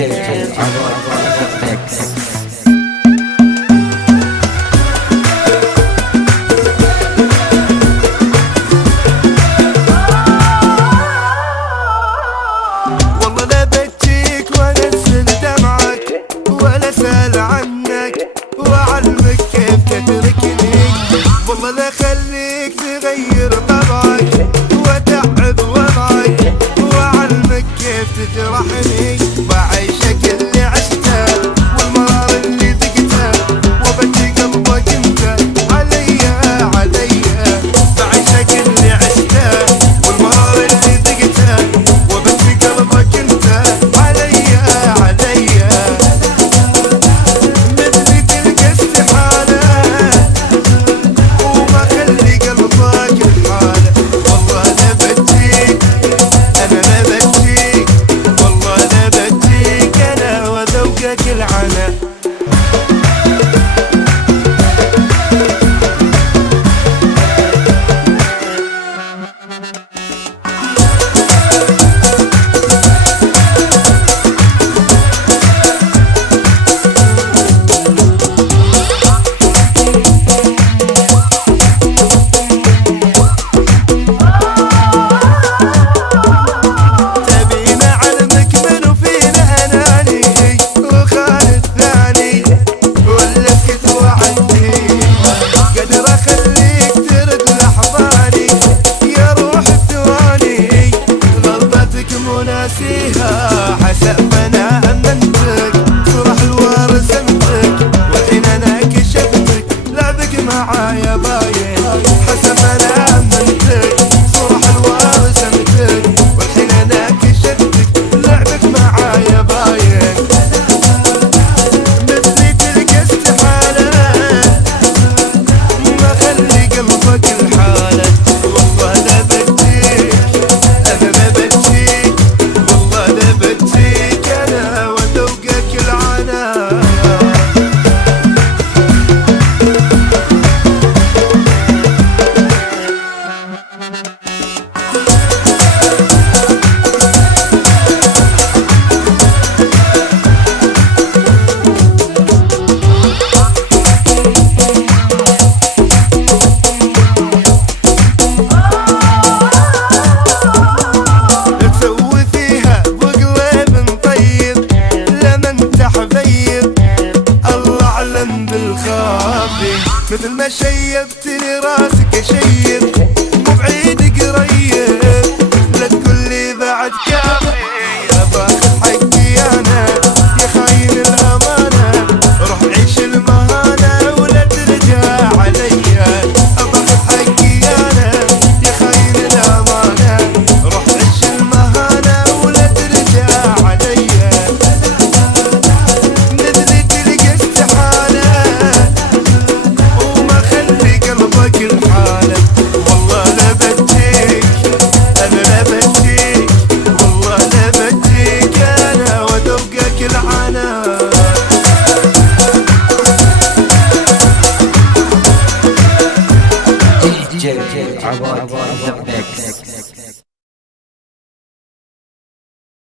والله لا بجيك وانزل دمعك ولا سال عنك واعلمك كيف تتركني. والله لا خليك تغير طبعك وتعب وضعك واعلمك كيف تجرحني. بعيشك اللي عشته والمرار اللي ذقته وبجي قلبك انت عليا عليا. بعيشك اللي عشته والمرار اللي ذقته وبجي قلبك انت عليا عليا. مثلي تلقى استحالة وما خلي قلبك الحالة. والله لا بجيك انا لا بجيك والله لا بجيك انا وذوقك العنا. ناسيها حسب انا امنتك صرح الوار سمتك والحين انا كشفتك لعبك معايا باين. حسب انا امنتك صرح الوار سمتك والحين انا كشفتك لعبك معايا باين. مثلي تلقى استحالة ما خلي قلبك الحالة. والله لا بجيك انا لا بجيك والله لا بجيك انا وذوقك العنا. تسوي فيها بقلب طيب لما انت حبيب الله اعلم بالخافي. مثل ما شيب